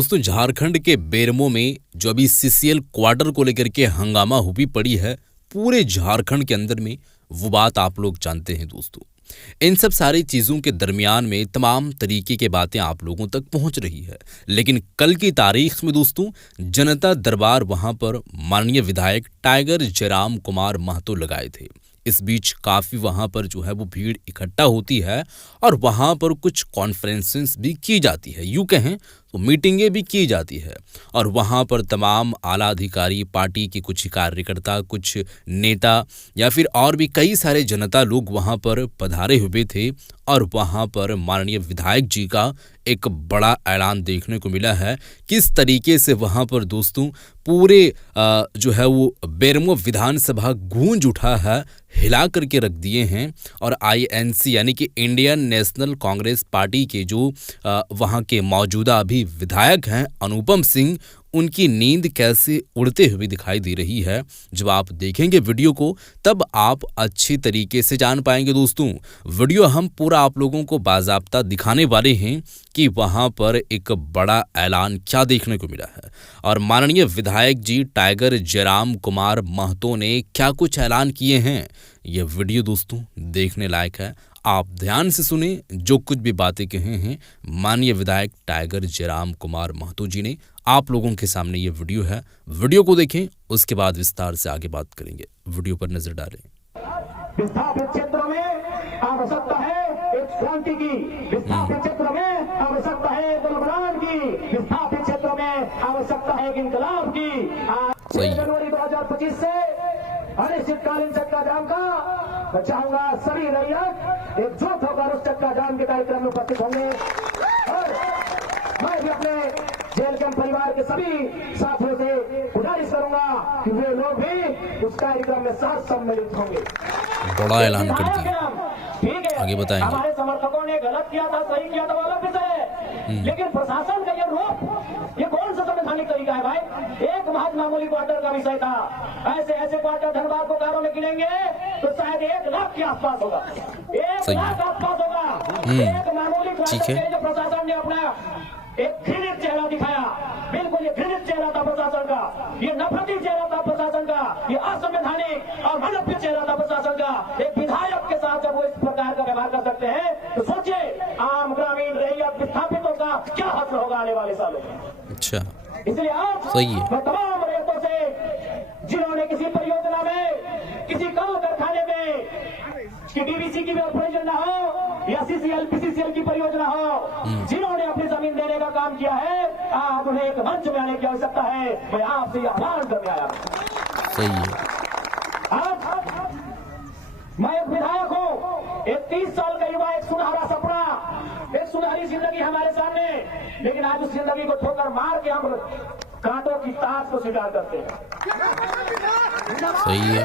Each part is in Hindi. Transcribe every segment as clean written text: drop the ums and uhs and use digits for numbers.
दोस्तों झारखंड के बेरमो में जो अभी सीसीएल क्वार्टर को लेकर के हंगामा हुई पड़ी है पूरे झारखंड के अंदर में, वो बात आप लोग जानते हैं दोस्तों। इन सब सारी चीज़ों के दरमियान में तमाम तरीके की बातें आप लोगों तक पहुंच रही है, लेकिन कल की तारीख में दोस्तों जनता दरबार वहां पर माननीय विधायक टाइगर जयराम कुमार महतो लगाए थे। इस बीच काफ़ी वहां पर जो है वो भीड़ इकट्ठा होती है और वहां पर कुछ कॉन्फ्रेंसेस भी की जाती है, यूँ कहें तो मीटिंगें भी की जाती है। और वहाँ पर तमाम आला अधिकारी, पार्टी के कुछ कार्यकर्ता, कुछ नेता या फिर और भी कई सारे जनता लोग वहाँ पर पधारे हुए थे। और वहाँ पर माननीय विधायक जी का एक बड़ा ऐलान देखने को मिला है। किस तरीके से वहाँ पर दोस्तों पूरे जो है वो बेरमो विधानसभा गूंज उठा है, हिला करके रख दिए हैं। और आईएनसी यानी कि इंडियन नेशनल कांग्रेस पार्टी के जो वहाँ के मौजूदा अभी विधायक हैं अनुपम सिंह, उनकी नींद कैसे उड़ते हुए दिखाई दे रही है। जब आप देखेंगे वीडियो को तब आप अच्छी तरीके से जान पाएंगे दोस्तों। वीडियो हम पूरा आप लोगों को बाज़ाब्ता दिखाने वाले हैं कि वहाँ पर एक बड़ा ऐलान क्या देखने को मिला है और माननीय विधायक जी टाइगर जयराम कुमार महतो ने क्या कुछ ऐलान किए हैं। ये वीडियो दोस्तों देखने लायक है, आप ध्यान से सुने जो कुछ भी बातें कहे हैं माननीय विधायक टाइगर जयराम कुमार महतो जी ने। आप लोगों के सामने ये वीडियो है, वीडियो को देखें, उसके बाद विस्तार से आगे बात करेंगे। वीडियो पर नजर डालें। विस्थापित क्षेत्रों में आवश्यकता है एक क्रांति की, विस्थापित क्षेत्रों में आवश्यकता है एक जनगणना की, विस्थापित क्षेत्रों में आवश्यकता है एक इंकलाब की। 1 जनवरी 2025 से अनिश्चितकालीन चक्का जाम का मैं चाहूंगा सभी रैयत एकजुट होकर उस चक्का जाम के कार्यक्रम में उपस्थित होंगे। और मैं भी अपने जेल कैंप परिवार के सभी साथियों से गुजारिश करूंगा कि वे लोग भी उस कार्यक्रम में साथ सम्मिलित होंगे। बड़ा ऐलान कर दिया, ठीक है, आगे बताएंगे। हमारे समर्थकों ने गलत किया था, सही किया था, वो अलग विषय है, लेकिन प्रशासन का ये रूप, ये कौन सा संवैधानिक तरीका है भाई? एक महज मामूली क्वार्टर का विषय था। ऐसे क्वार्टर धनबाद बोकारो में गिनेंगे तो शायद 1 लाख के आसपास होगा, 1 लाख आसपास होगा। एक मामूली क्वार्टर के लिए जो प्रशासन ने अपना एक घृणित चेहरा दिखाया, बिल्कुल ये घृणित चेहरा था प्रशासन का, ये नफरती चेहरा था प्रशासन का, ये असंवैधानिक और मनप्रिय चेहरा था प्रशासन का। एक विधायक के साथ जब वो इस प्रकार का व्यवहार कर सकते हैं तो सोचिए आम ग्रामीण रैयत विस्थापितों का क्या हश्र होगा आने वाले सालों में। अच्छा, इसलिए आज सही है। मैं तमाम रैयतों से जिन्होंने किसी परियोजना में, किसी कल कारखाने में कि डीवीसी की परियोजना हो या सीसीएल पीसीसीएल की परियोजना हो, जिन्होंने अपनी जमीन देने का काम किया है, आज उन्हें एक मंच में आने की आवश्यकता है। मैं आपसे आह्वान करने आया। सही है। आज मैं एक विधायक हूँ, एक 30 साल का युवा, एक सुनहरा सपना, एक सुनहरी जिंदगी हमारे सामने, लेकिन आज उस जिंदगी को ठोकर मार के हम कांटों की ताज को स्वीकार करते हैं। सही है,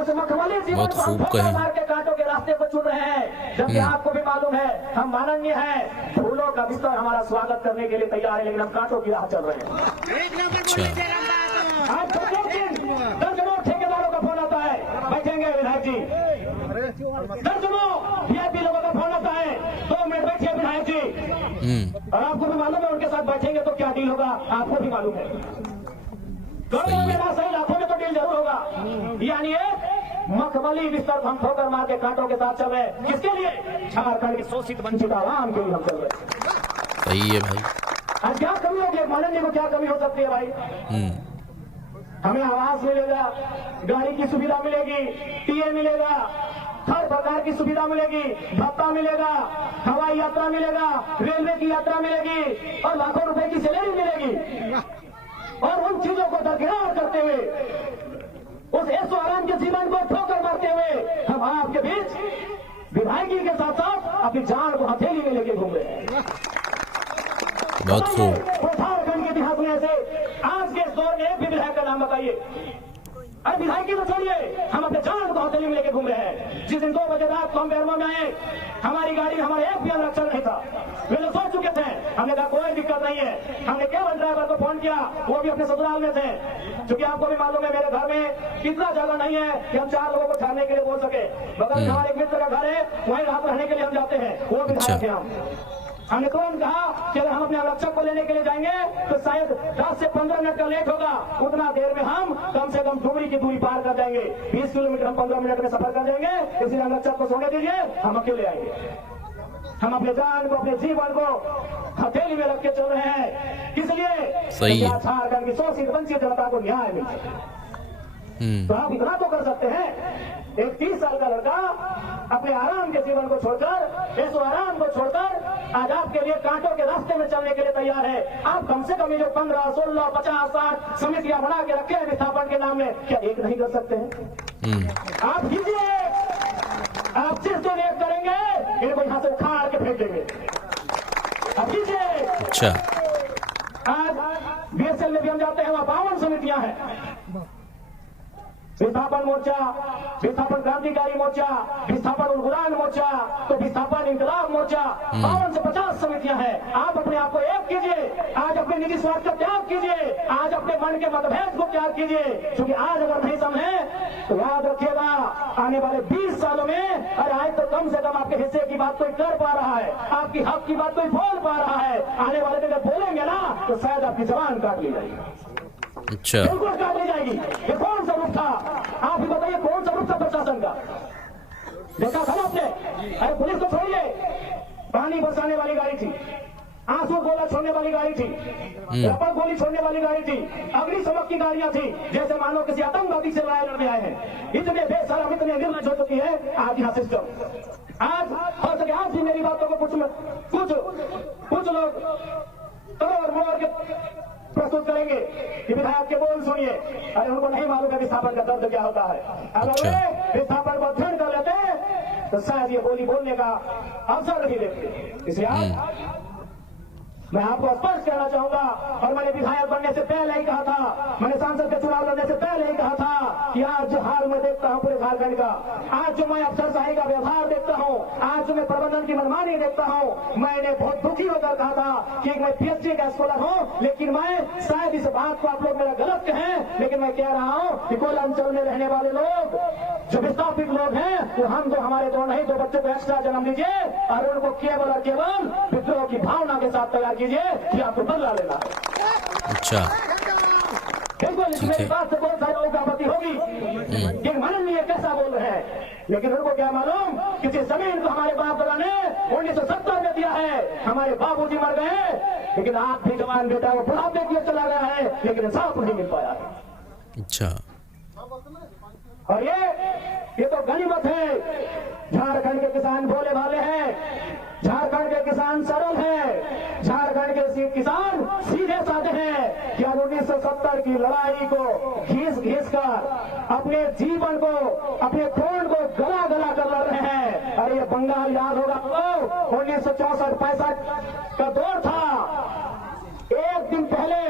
उस मखमली जीवन बहुत को खूब ठोकर कहे। मार के कांटों के रास्ते को चुन रहे हैं, जबकि आपको भी मालूम है हम माननीय हैं, फूलों का बिस्तर हमारा स्वागत करने के लिए तैयार है, लेकिन हम कांटों की राह चल रहे हैं। अच्छा, आज दर्जनों ठेकेदारों का फोन आता है, बैठेंगे विधायक जी, दर्जनों वीआईपी लोगों का फोन आता है, 2 मिनट बैठिए विधायक जी, और आपको भी मालूम है उनके साथ बैठेंगे तो क्या डील होगा, आपको भी मालूम है। करोड़ों में ना सही, लाखों में तो डील जरूर होगा। यानी मखमली बिस्तर हम ठोकर मार के कांटों के साथ चल रहे हैं, किसके लिए? झारखंड के शोषित वंचित आवाम के लिए हम चल रहे हैं। सही है भाई। आज क्या कमी होगी, माननीय को क्या कमी हो सकती है भाई? हमें आवास मिलेगा, गाड़ी की सुविधा मिलेगी, टीए मिलेगा, हर प्रकार की सुविधा मिलेगी, भत्ता मिलेगा, हवाई यात्रा मिलेगा, रेलवे की यात्रा मिलेगी और लाखों रुपए की सैलरी मिलेगी। और उन चीजों को दरकिनार करते हुए, उस ऐसो आराम के जीवन को ठोकर मारते हुए हम आपके बीच विधायकी के साथ साथ अपनी जान को हथेली में लेके घूम रहे हैं। बहुत खूब। झारखंड के इतिहास में ऐसे आज के इस दौर में एक भी विधायक का नाम बताइए। अरे विधायकी तो छोड़िए, हम अपने जान को हथेली में लेके घूम रहे हैं। जिस दिन 2 बजे रात को हम बेरमो में आए, हमारी गाड़ी में हमारा एक भी आरक्षण नहीं था। वे लोग सोच चुके थे, हमने कहा कोई दिक्कत नहीं है। हमने केवल ड्राइवर को फोन किया, वो भी अपने ससुराल में थे, क्योंकि आपको भी मालूम है मेरे घर में इतना जगह नहीं है कि हम 4 लोगों को ठहरने के लिए बोल सके। बगल में हमारे एक मित्र का घर है, वहीं रात रहने के लिए हम जाते हैं, वो विधायक हैं हम। हमने तुरंत कहा कि अगर हम अपने आरक्षक को लेने के लिए जाएंगे तो शायद 10 से 15 मिनट का लेट होगा, उतना देर में हम कम से कम डुमरी की दूरी पार कर जाएंगे। 20 किलोमीटर हम 15 मिनट में सफर कर जाएंगे। इसलिए आरक्षक को सोने दीजिए, हम अकेले आएंगे। हम अपने जान को, अपने जीवन को हथेली में रख के चल रहे हैं, इसलिए सही है। झारखंड की शोषित वंचित जनता को न्याय मिल सके। तो आप इतना तो कर सकते हैं, एक 30 साल का लड़का अपने आराम के जीवन को छोड़कर, ऐसो आराम को छोड़कर आज आपके लिए कांटों के रास्ते में चलने के लिए तैयार है। आप कम से कम ये जो 15, 16, 50, 60 समितियां बना के रखे हैं विस्थापन के नाम में, क्या एक नहीं कर सकते हैं? आप कीजिए, आप जिस दिन एक करेंगे इनको यहां से उखाड़ के फेंक देंगे। आप कीजिए। अच्छा, आज बीएसएल में भी हम जाते हैं, वहां 52 समितियां हैं। विस्थापन मोर्चा, विस्थापन क्रांतिकारी मोर्चा, विस्थापन उलगुरान मोर्चा, तो विस्थापन इंकलाब मोर्चा, 52 से 50 समितियां हैं। आप अपने आप को एक कीजिए, आज अपने निजी स्वार्थ का त्याग कीजिए, आज अपने मन के मतभेद को त्याग कीजिए, क्योंकि आज अगर नहीं समझे तो याद रखिएगा आने वाले 20 सालों में, अरे आज तो कम से कम आपके हिस्से की बात कोई कर पा रहा है, आपकी हक की बात कोई बोल पा रहा है, आने वाले दिन जब बोलेंगे ना तो शायद आपकी जबान काट ली जाएगी। अच्छा, बिल्कुल काट ली जाएगी। ये कौन सा रूप था? आप ही बताइए, कौन सा रूप था प्रशासन का? देखा था ना आपने? अरे पुलिस को छोड़िए, पानी बरसाने वाली गाड़ी थी, आंसू गोला छोड़ने वाली गाड़ी थी, रबर गोली छोड़ने वाली गाड़ी थी, अग्निशमक की गाड़ियां थी, जैसे मानो किसी आतंकवादी से लड़ाई लड़ने आए हैं। इतने बेशरम, इतने निर्लज हो चुकी है आज यहाँ सिस्टम। आज हो सके आज भी मेरी बातों को कुछ लोग तोड़ मोड़ के प्रस्तुत करेंगे कि विधायक के बोल सुनिए। अरे उनको नहीं मालूम है विस्थापन का दर्द क्या होता है। अगर वे विस्थापन को अध्ययन कर लेते तो शायद ये बोली बोलने का अवसर नहीं देते। इसलिए आज मैं आपको स्पष्ट कहना चाहूंगा, और मैंने विधायक बनने से पहले ही कहा था, मैंने सांसद के चुनाव लड़ने से पहले ही कहा था कि आज जो हाल मैं देखता हूं पूरे झारखंड का, आज जो मैं अफसरशाही का व्यवहार देखता हूं, आज जो मैं प्रबंधन की मनमानी देखता हूं, मैंने बहुत दुखी होकर कहा था कि मैं पीएचडी का स्कॉलर हूं, लेकिन मैं शायद इस बात को आप लोग मेरा गलत कहें, लेकिन मैं कह रहा हूं कि कोल अंचल में रहने वाले लोग जो विस्थापित लोग हैं, तो हम तो हमारे दो नहीं, 2 बच्चों को एक्स्ट्रा जन्म दीजिए और उनको केवल और केवल विद्रोह की भावना के साथ तैयार कीजिए कि आपको बदला लेना है। अच्छा, बिल्कुल, मेरी बात से बहुत सारे लोगों का आपत्ति होगी कि माननीय कैसा बोल रहे हैं, लेकिन उनको क्या मालूम कि जिस जमीन को हमारे बाप दादा ने 1970 में दिया है, हमारे बाबूजी मर गए, लेकिन आप भी जवान बेटा वो बुढ़ापे के लिए चला गया है, लेकिन इंसाफ नहीं मिल पाया। अच्छा, और ये तो गनीमत है। झारखंड के किसान भोले भाले हैं, झारखंड के किसान सरल हैं, झारखंड के किसान सीधे साधे हैं कि 1970 की लड़ाई को घिस कर अपने जीवन को, अपने खून को गला गला कर लड़ रहे हैं। अरे ये बंगाल याद होगा तो 1964-65 का दौर था। एक दिन पहले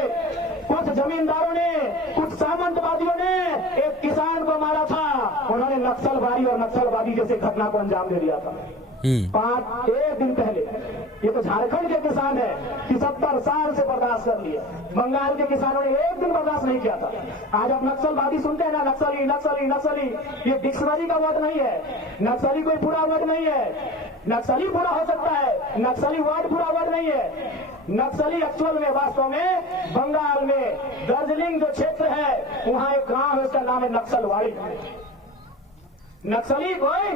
कुछ जमींदारों ने, कुछ सामंतवादियों ने एक किसान को मारा था, उन्होंने नक्सलवादी और नक्सलवादी जैसे घटना को अंजाम दे दिया था। एक दिन पहले ये तो झारखंड के किसान है कि 70 साल से बर्दाश्त कर लिए, बंगाल के किसानों ने एक दिन बर्दाश्त नहीं किया था। आज आप नक्सलवादी सुनते हैं ना, नक्सली नक्सली नक्सली, ये डिक्शनरी का वर्ड नहीं है, नक्सली कोई पूरा वर्ड नहीं है। नक्सली पूरा हो सकता है, नक्सली वर्ड पूरा वर्ड नहीं है। नक्सली एक्चुअल में वास्तव में बंगाल में दार्जिलिंग जो क्षेत्र है वहां एक गांव है, उसका नाम है नक्सलवाड़ी। नक्सली कोई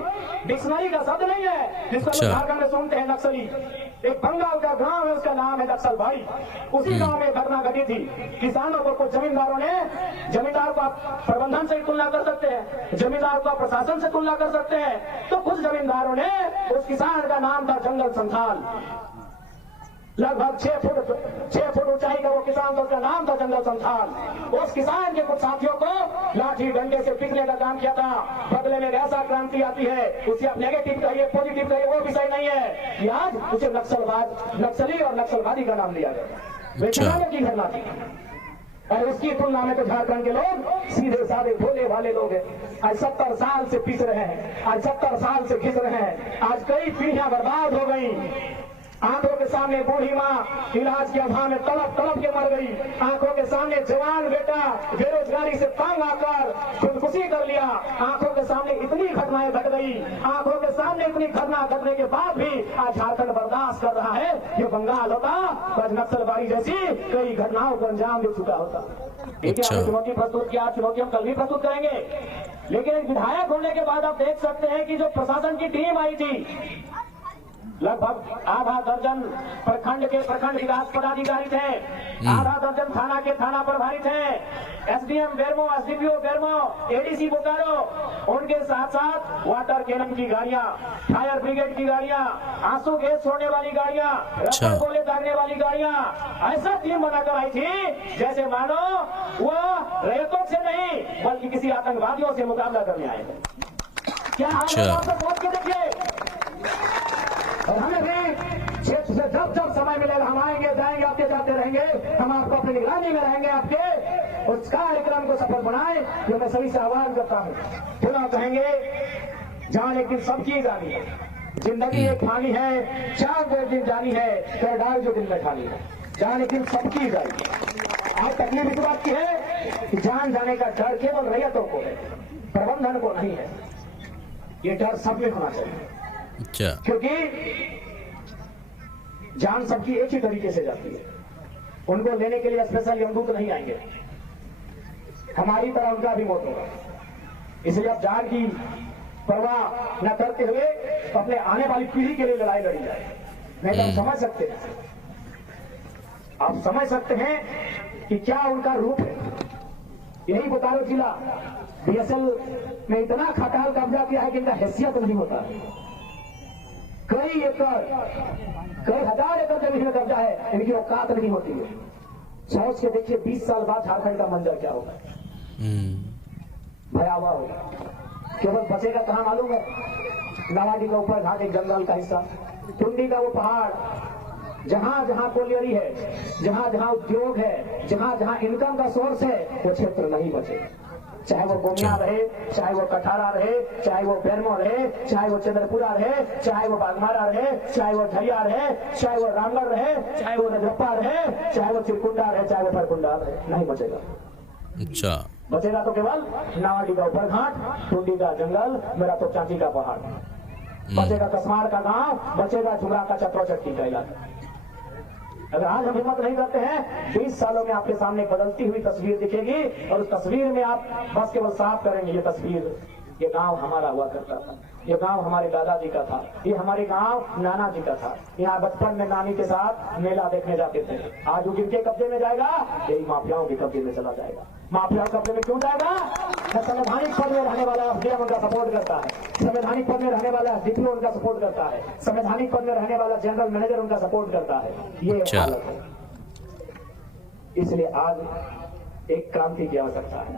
डिक्शनरी का शब्द नहीं है जिसको लोग झारखंड में सुनते हैं नक्सली। एक बंगाल का गांव है, उसका नाम है नक्सलवाड़ी। उसी गांव में घटना घटी थी। किसानों को कुछ जमींदारों ने, जमींदार को आप प्रबंधन से तुलना कर सकते हैं, जमींदार को आप प्रशासन से तुलना कर सकते हैं, तो कुछ जमींदारों ने, उस किसान का नाम था जंगल संथाल, लगभग 6 फुट ऊंचाई का वो किसान था, उसका नाम था जंगल संथाल। उस किसान के कुछ साथियों को लाठी डंडे से पीटने का काम किया था। बदले में ऐसा क्रांति आती है, उसे आप नेगेटिव कहिए, पॉजिटिव कहिए, वो विषय नहीं है कि आज उसे नक्सली और नक्सलवादी का नाम दिया गया। बेचारे की घटना थी। और उसकी तुलना में तो झारखंड के लोग सीधे साधे भोले भाले लोग हैं। आज 70 साल से पीस रहे हैं, आज 70 साल से घिस रहे हैं, आज कई पीढ़ियां बर्बाद हो गई। आंखों के सामने बूढ़ी माँ इलाज के अभाव में तड़प तड़प के मर गई। आंखों के सामने जवान बेटा बेरोजगारी से तंग आकर खुदकुशी कर लिया। आंखों के सामने इतनी घटनाएं घट गई। आंखों के सामने इतनी घटना घटने के बाद भी आज झारखंड बर्दाश्त कर रहा है। ये बंगाल होता आज नक्सलबारी जैसी कई घटनाओं को अंजाम दे चुका होता। अच्छा। चुनौती प्रस्तुत किया, चुनौती हम कल भी प्रस्तुत करेंगे। लेकिन एक विधायक होने के बाद आप देख सकते हैं कि जो प्रशासन की टीम आई थी, लगभग आधा दर्जन प्रखंड के प्रखंड विकास पदाधिकारी थे, आधा दर्जन थाना के थाना प्रभारी थे, SDM Bermo, SDPO Bermo, ADC Bokaro, उनके साथ साथ वाटर कैनन की गाड़ियां, फायर ब्रिगेड की गाड़ियां, आंसू गैस छोड़ने वाली गाड़ियां, रबर गोले दागने वाली गाड़ियां, ऐसा टीम बनाकर आई थी जैसे मानो वह रैयतों से नहीं बल्कि किसी आतंकवादियों से मुकाबला करने आए थे। क्या आप पहुंच के देखिए। और हमें भी क्षेत्र से जब जब समय मिलेगा हम आएंगे, जाएंगे, आपके जाते रहेंगे। हम आपको अपनी निगरानी में रहेंगे। आपके उस कार्यक्रम को सफल बनाए जो मैं सभी से आह्वान करता हूँ। पुनः कहेंगे, जान एक दिन सबकी जानी है, जिंदगी एक फानी है, चांद एक दिन जानी है, करडाल जो दिन में खानी है। जान एक दिन सबकी जाएगी। आज तकलीफ इस बात की है कि जान जाने का डर केवल रैयतों को है, प्रबंधन को नहीं है। ये डर सब में होना चाहिए। अच्छा। क्योंकि जान सबकी एक ही तरीके से जाती है। उनको लेने के लिए स्पेशल यमदूत नहीं आएंगे, हमारी तरह उनका भी मौत होगा। इसलिए आप जान की परवाह न करते हुए अपने आने वाली पीढ़ी के लिए लड़ाई लड़ी जाए। नहीं तो हम समझ सकते हैं, आप समझ सकते हैं कि क्या उनका रूप है। यही बोकारो जिला बीएसएल में इतना खटाल कब्जा किया है कि इनका हैसियत नहीं होता है। कई एकड़, कई हजार एकड़ जमीन में कब्जा है, इनकी औकात नहीं होती है। सोच के देखिए 20 साल बाद झारखंड का मंजर क्या होगा। भयावह होगा। केवल बचेगा कहाँ मालूम है? नवाडी का ऊपर घाट एक जंगल का हिस्सा, टुंडी का वो पहाड़, जहां जहां कोलियरी है, जहां जहां उद्योग है, जहां जहां इनकम का सोर्स है, वो क्षेत्र नहीं बचेगा। चाहे वो गोमिया रहे, चाहे वो कठारा रहे, चाहे वो बेरमो रहे, चाहे वो चंद्रपुरा रहे, चाहे वो बागमारा रहे, चाहे वो झरिया रहे, चाहे वो रामगढ़ रहे, चाहे वो नजरप्पा रहे, चाहे वो चिरकुंडा रहे, चाहे वो फरकुंडा रहे, नहीं बचेगा। अच्छा। बचेगा तो केवल नवाडी का ऊपर घाट, टुंडी का जंगल, मेरा तो चाची का पहाड़। बचेगा कसमार का गांव, बचेगा झुमरा का चतुरचट्टी का इलाका। अगर आज हम हिम्मत नहीं करते हैं, 20 सालों में आपके सामने बदलती हुई तस्वीर दिखेगी और उस तस्वीर में आप बस केवल साफ करेंगे ये तस्वीर, ये गांव हमारा हुआ करता था, ये गांव हमारे दादाजी का था, ये हमारे गांव नाना जी का था। यहाँ बचपन में नानी के साथ मेला देखने जाते थे। आज वो किनके कब्जे में जाएगा? यही माफियाओं के कब्जे में चला जाएगा। माफियाओं के कब्जे में क्यों जाएगा? संवैधानिक पद में रहने वाला एसडीएम उनका सपोर्ट करता है, संवैधानिक पद में रहने वाला डीपीओ उनका सपोर्ट करता है, संवैधानिक पद में रहने वाला जनरल मैनेजर उनका सपोर्ट करता है। ये हालत है। इसलिए आज एक क्रांति की आवश्यकता है।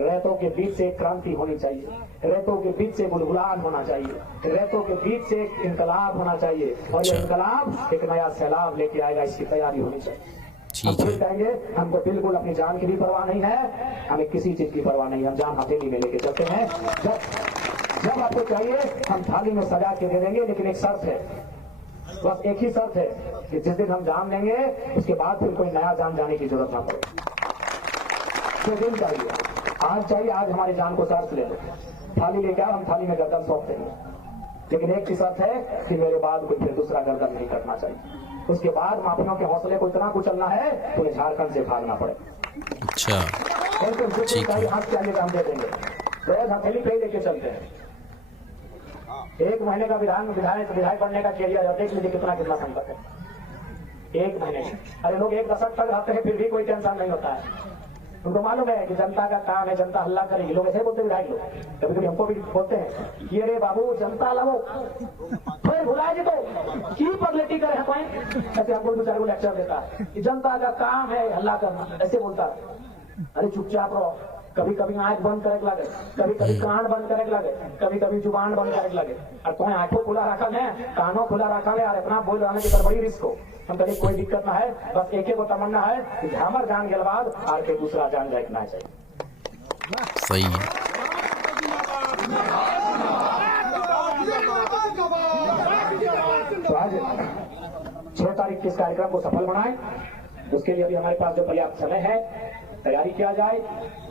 रैयतों के बीच से एक क्रांति होनी चाहिए, रैयतों के बीच से बुलबुलान होना चाहिए, रैयतों के बीच से एक इनकलाब होना चाहिए और ये इनकलाब एक नया सैलाब लेके आएगा, इसकी तैयारी होनी चाहिए। हम कहेंगे हमको बिल्कुल अपनी जान की भी परवाह नहीं है, हमें किसी चीज की परवाह नहीं, हम जान हथेली में लेके चलते हैं। जब आपको चाहिए हम थाली में सजा के दे देंगे, लेकिन एक शर्त है, बस एक ही शर्त है कि जिस दिन हम जान लेंगे उसके बाद फिर कोई नया जान जाने की जरूरत ना पड़े। जो दिन चाहिए आज चाहिए, आज हमारी जान को सर्च ले लो, थाली लेके आओ, हम थाली में गर्दन सौंप देंगे। लेकिन एक ही शर्त है कि मेरे बाद कोई फिर दूसरा गर्दन नहीं कटना चाहिए। उसके बाद माफियों के हौसले को इतना कुचलना है पूरे झारखंड से भागना पड़े। अच्छा, ठीक है, हाथ चाहिए हम दे देंगे, तो हथेली पे लेके चलते हैं। एक महीने का विधायक बनने का कैरियर है, देख लीजिए कितना कितना संकट है। एक महीने, अरे लोग एक दशक तक रहते हैं फिर भी कोई टेंशन नहीं होता है। उनको मालूम है कि जनता का काम है, जनता हल्ला करेगी। लोग ऐसे बोलते विधायक लोग, कभी कभी हमको भी बोलते हैं कि अरे बाबू जनता लगो फिर भुलाए जी तो की पब्लिसिटी करे हैं कोई, ऐसे हमको दो चार को लेक्चर देता है कि जनता का काम है हल्ला करना, ऐसे बोलता है। अरे चुपचाप रहो, कभी कभी आंख बंद करे लगे, कभी कभी कान बंद करे लगे, कभी कभी जुबान बंद करे लगे। और तुम्हें आंखों खुला रखल है, कानों खुला रखल है और अपना बोल रहा है कि बड़ी रिस्क हो। हम कहीं कोई दिक्कत ना है, बस एक को तमन्ना है कि हमर जान के बाद आर के दूसरा जान रखना चाहिए। सही है। तो आज 6 तारीख के इस कार्यक्रम को सफल बनाएं। उसके लिए अभी हमारे पास जो पर्याप्त समय है, तैयारी किया जाए।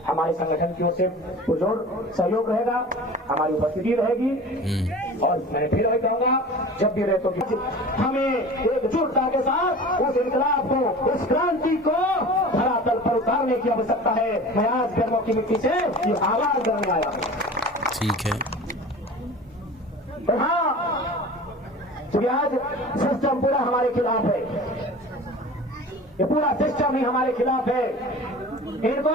हमारे संगठन की ओर से पुरजोर सहयोग रहेगा, हमारी उपस्थिति रहेगी। और मैंने फिर वही कहूंगा, जब भी रहे तो हमें एकजुटता के साथ उस इनकलाब को, उस क्रांति को धरातल पर उतारने की आवश्यकता है। मैं आज बेरमो की मिट्टी से ये आवाज करने आया हूँ। ठीक है। तो हाँ, क्योंकि आज सिस्टम पूरा हमारे खिलाफ है, ये पूरा सिस्टम ही हमारे खिलाफ है। इनको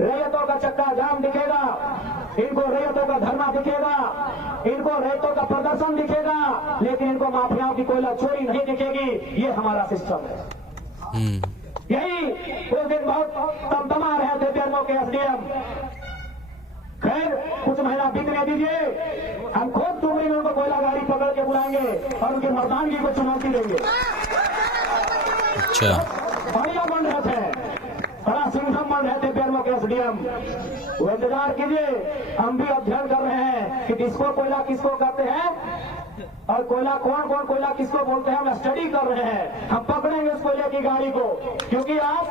रैयतों का चक्का जाम दिखेगा, इनको रैयतों का धरना दिखेगा, इनको रैयतों का प्रदर्शन दिखेगा, लेकिन इनको माफियाओं की कोयला चोरी नहीं दिखेगी। ये हमारा सिस्टम है। यही उस दिन बहुत तमतमा रहे थे बेरमो के एसडीएम। खैर, कुछ महीना बीतने दीजिए, हम खुद टुमरी में उनको कोयला गाड़ी पकड़ के बुलाएंगे और उनकी मर्दानगी को चुनौती देंगे। अच्छा, बढ़िया बन रहे थे, बड़ा सिंघम बन रहे थे बेरमो के एसडीएम। वो इंतजार कीजिए, हम भी अध्ययन कर रहे हैं कि किसको कोयला किसको कहते हैं और कोयला कौन कौन कोयला किसको बोलते हैं। हम स्टडी कर रहे हैं, हम पकड़ेंगे उस कोयले की गाड़ी को, क्योंकि आप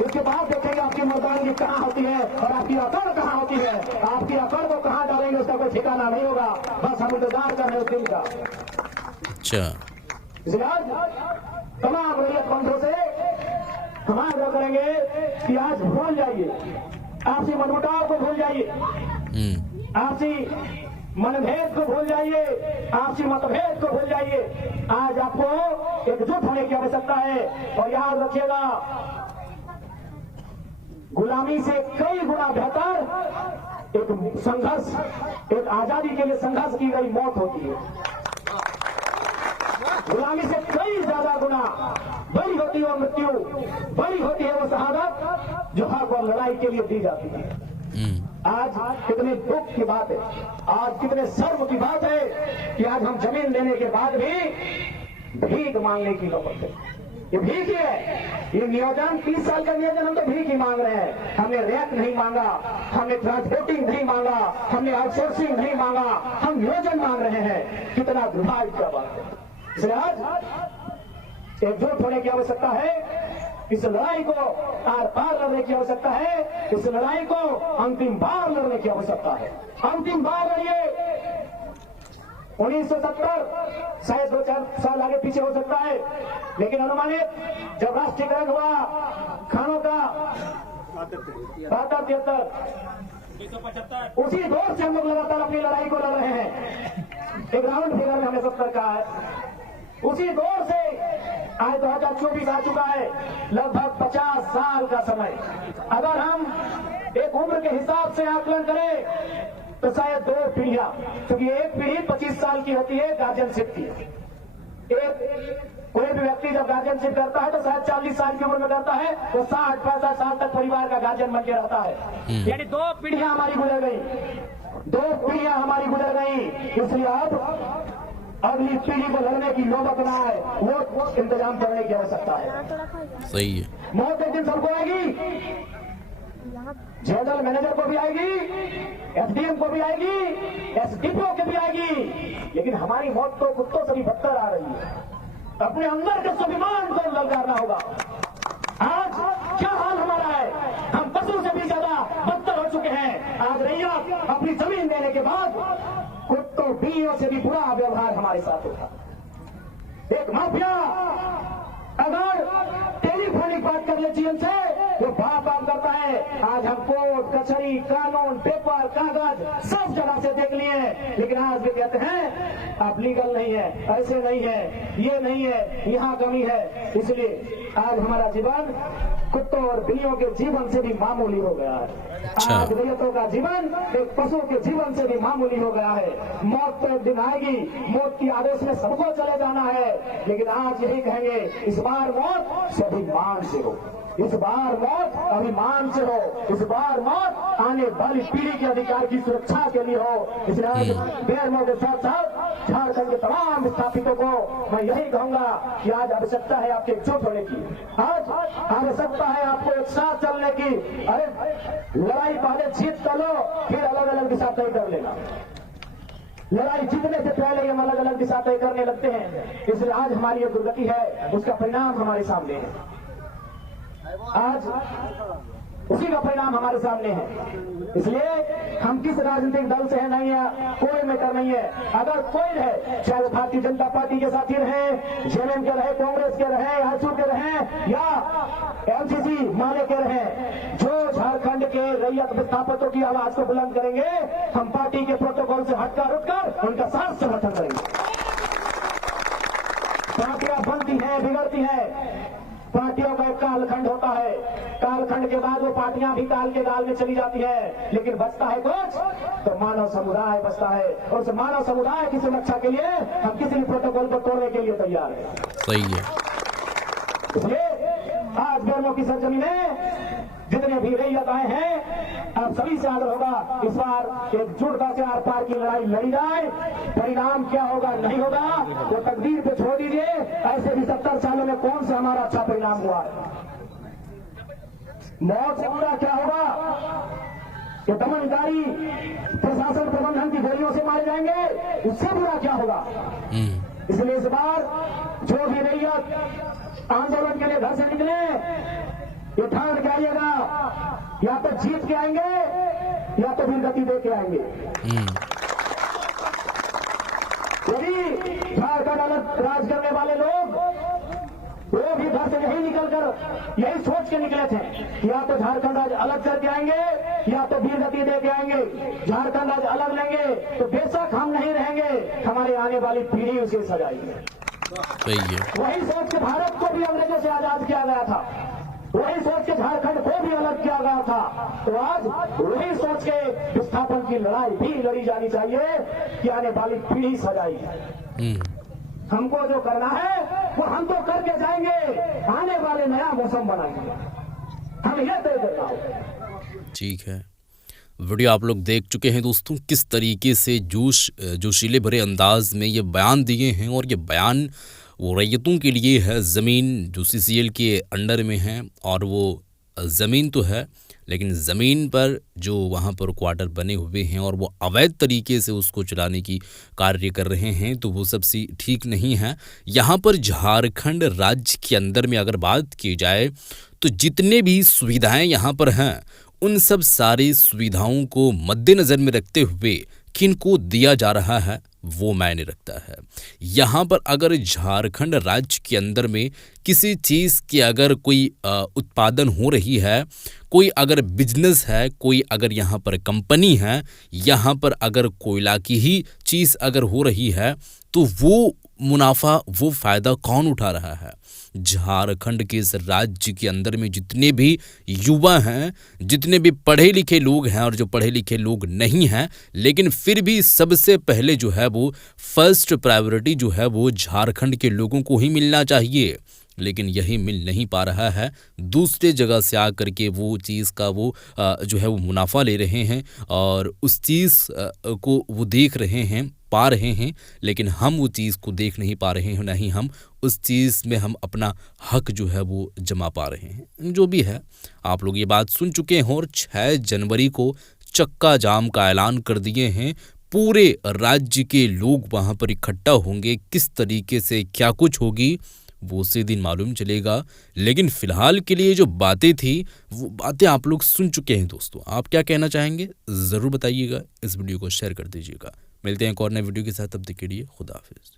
इसके बाद देखेंगे आपकी मर्दानगी कहाँ होती है और आपकी अकड़ कहाँ होती है। आपकी अकड़ को कहाँ डालेंगे उसका कोई ठिकाना नहीं होगा। बस हम इंतजार कर रहे हैं उस दिन का। अच्छा, इसलिए आज तमाम रैयत बंधुओं से हम आग्रह करेंगे कि आज भूल जाइए, आपसी मनमुटाव को भूल जाइए, आपसी मनभेद को भूल जाइए, आपसी मतभेद को भूल जाइए। आज आपको एकजुट होने की आवश्यकता है। और याद रखिएगा, गुलामी से कई गुना बेहतर एक संघर्ष, एक आजादी के लिए संघर्ष की गई मौत होती है। गुलामी से कई ज्यादा गुना बड़ी होती है मृत्यु, बड़ी होती है वो शहादत जो हक और लड़ाई के लिए दी जाती है। आज कितने दुख की बात है, आज कितने शर्म की बात है कि आज हम जमीन लेने के बाद भी भीख मांगने की नौबत है। ये भीख ही है, ये नियोजन 30 साल का नियोजन हम तो भीख ही मांग रहे हैं। हमने रैक नहीं मांगा, हमने ट्रांसपोर्टिंग नहीं मांगा, हमने आउटसोर्सिंग नहीं मांगा, हम नियोजन मांग रहे हैं। कितना दुर्भाग्य का बात है। इसलिए आज एकजुट होने की आवश्यकता है। इस लड़ाई को आर पार लड़ने की आवश्यकता है। इस लड़ाई को अंतिम बार लड़ने की आवश्यकता है। अंतिम बार लड़िए। 1970 शायद 2-4 साल आगे पीछे हो सकता है, लेकिन अनुमानित जब राष्ट्रीयकरण हुआ खानों का 73 उसी दौर से हम लोग लगातार अपनी लड़ाई को लड़ रहे हैं। एक राउंड फिगर में हमने 70 का है। उसी दौर से आज 2024 आ चुका है, लगभग 50 साल का समय। अगर हम एक उम्र के हिसाब से आकलन करें तो शायद 2 पीढ़ियां, क्योंकि एक पीढ़ी 25 साल की होती है गार्जियनशिप की। एक कोई भी व्यक्ति जब गार्जियनशिप करता है तो शायद 40 साल की उम्र में करता है, तो 60-65 साल तक परिवार का गार्जियन बन के रहता है। यानी 2 पीढ़ियां हमारी गुजर गई, 2 पीढ़ियां हमारी गुजर गई। इसलिए अब अगली पीढ़ी को लड़ने की नौबत ना आए, वो इंतजाम करने की आवश्यकता है। सही है। मौत एक दिन सबको आएगी, जनरल मैनेजर को भी आएगी, एसडीएम को भी आएगी, एसडीपीओ को भी आएगी, लेकिन हमारी मौत तो कुत्तों से भी बदतर आ रही है। अपने अंदर के स्वाभिमान को ललकारना होगा। आज क्या हाल हमारा है, हम पशु से भी ज्यादा बदतर हो चुके हैं। आज रैयत अपनी जमीन देने के बाद कुत्तों बिल्लियों से भी बुरा व्यवहार हमारे साथ होता। एक माफिया अगर टेलीफोनिक बात कर ले जीएम से, वो बाप करता है। आज हम कोर्ट कचहरी कानून पेपर कागज सब जगह से देख लिए, लेकिन आज भी कहते हैं आप लीगल नहीं है, ऐसे नहीं है, ये नहीं है, यहाँ कमी है। इसलिए आज हमारा जीवन कुत्तों और बिल्लियों के जीवन से भी मामूली हो गया है। आज रैयतों का जीवन एक पशु के जीवन से भी मामूली हो गया है। मौत तो एक दिन आएगी, मौत की आदेश में सबको चले जाना है, लेकिन आज यही कहेंगे इस बार मौत स्वाभिमान से हो, इस बार मौत अभिमान से हो, इस बार मौत आने वाली पीढ़ी के अधिकार की सुरक्षा के लिए हो। इसलिए आज बेरमो के साथ साथ झारखंड के तमाम विस्थापितों को मैं यही कहूंगा कि आज आवश्यकता है आपके एकजुट होने की, आज आवश्यकता है आपको एक साथ चलने की। अरे लड़ाई पहले जीत कर लो, फिर अलग अलग दिशा तय कर लेना। लड़ाई जीतने से पहले हम अलग अलग दिशा तय करने लगते हैं। इसलिए आज हमारी ये दुर्गति है, उसका परिणाम हमारे सामने है। आज उसी का परिणाम हमारे सामने है। इसलिए हम किस राजनीतिक दल से है नहीं है, कोई मैटर नहीं है। अगर कोई है, चाहे वो भारतीय जनता पार्टी के साथी रहे, जेएमएम के रहे, कांग्रेस के रहे, आजसू के रहे या एमसीसी माले के रहे, जो झारखंड के रैयत विस्थापितों की आवाज को बुलंद करेंगे, हम पार्टी के प्रोटोकॉल से हटकर उठकर उनका साथ समर्थन करेंगे। पार्टियां बनती हैं, बिगड़ती हैं, पार्टियों का एक कालखंड होता है। कालखंड के बाद वो पार्टियां भी काल के गाल में चली जाती है, लेकिन बचता है कुछ तो मानव समुदाय बचता है। और उस मानव समुदाय की सुरक्षा के लिए हम किसी भी प्रोटोकॉल को तोड़ने के लिए तैयार हैं। सही है। इसलिए आज बेरमो की सरजमी में जितने भी रैयत आए हैं, आप सभी से आग्रह होगा इस बार एकजुटता से आर पार की लड़ाई लड़ी जाए। परिणाम क्या होगा नहीं होगा वो तकदीर पे छोड़ दीजिए। ऐसे भी 70 सालों में कौन सा हमारा अच्छा परिणाम हुआ है? मौत से बुरा क्या होगा कि दमनकारी प्रशासन प्रबंधन की गोलियों से मारे जाएंगे, उससे बुरा क्या होगा? इसलिए इस बार जो भी रैयत आंदोलन के लिए घर से निकले, ये ठान के आइएगा, या तो जीत के आएंगे या तो वीरगति दे के आएंगे। यदि झारखंड अलग राज करने वाले लोग वो भी घर से नहीं निकलकर यही सोच के निकले थे कि या तो झारखंड राज्य अलग करके आएंगे या तो वीरगति दे के आएंगे। झारखंड राज्य अलग लेंगे तो बेशक हम नहीं रहेंगे, हमारे आने वाली पीढ़ी उसे सजाएगी। वही सोच के भारत को भी अंग्रेजों से आजाद किया गया था, वही सोच के झारखंड को भी अलग किया गया था। तो आज वही सोच के विस्थापन की लड़ाई भी लड़ी जानी चाहिए कि आने वाली पीढ़ी सजाएगी। हमको जो करना है वो हम तो करके जाएंगे, आने वाले नया मौसम बनाएंगे, हम ये तय करना होगा। ठीक है, वीडियो आप लोग देख चुके हैं दोस्तों, किस तरीके से जोशीले भरे अंदाज में ये बयान दिए हैं। और ये बयान वो रैयतों के लिए है, ज़मीन जो सीसीएल के अंडर में है, और वो ज़मीन तो है लेकिन ज़मीन पर जो वहाँ पर क्वार्टर बने हुए हैं और वो अवैध तरीके से उसको चलाने की कार्य कर रहे हैं, तो वो सबसे ठीक नहीं है। यहाँ पर झारखंड राज्य के अंदर में अगर बात की जाए तो जितने भी सुविधाएं यहाँ पर हैं, उन सब सारी सुविधाओं को मद्देनज़र में रखते हुए किनको दिया जा रहा है वो मायने रखता है। यहाँ पर अगर झारखंड राज्य के अंदर में किसी चीज़ की अगर कोई उत्पादन हो रही है, कोई अगर बिजनेस है, कोई अगर यहाँ पर कंपनी है, यहाँ पर अगर कोयला की ही चीज़ अगर हो रही है, तो वो मुनाफा, वो फ़ायदा कौन उठा रहा है? झारखंड के इस राज्य के अंदर में जितने भी युवा हैं, जितने भी पढ़े लिखे लोग हैं और जो पढ़े लिखे लोग नहीं हैं, लेकिन फिर भी सबसे पहले जो है वो फर्स्ट प्रायोरिटी जो है वो झारखंड के लोगों को ही मिलना चाहिए, लेकिन यही मिल नहीं पा रहा है। दूसरे जगह से आकर के वो चीज़ का वो जो है वो मुनाफा ले रहे हैं और उस चीज़ को वो देख रहे हैं, पा रहे हैं, लेकिन हम वो चीज़ को देख नहीं पा रहे हैं, नहीं हम उस चीज़ में हम अपना हक जो है वो जमा पा रहे हैं। जो भी है, आप लोग ये बात सुन चुके हैं और 6 जनवरी को चक्का जाम का ऐलान कर दिए हैं। पूरे राज्य के लोग वहाँ पर इकट्ठा होंगे, किस तरीके से क्या कुछ होगी वो उसी दिन मालूम चलेगा। लेकिन फ़िलहाल के लिए जो बातें थी वो बातें आप लोग सुन चुके हैं दोस्तों। आप क्या कहना चाहेंगे ज़रूर बताइएगा, इस वीडियो को शेयर कर दीजिएगा। मिलते हैं एक और नए वीडियो के साथ, तब तक के लिए खुदा हाफिज़।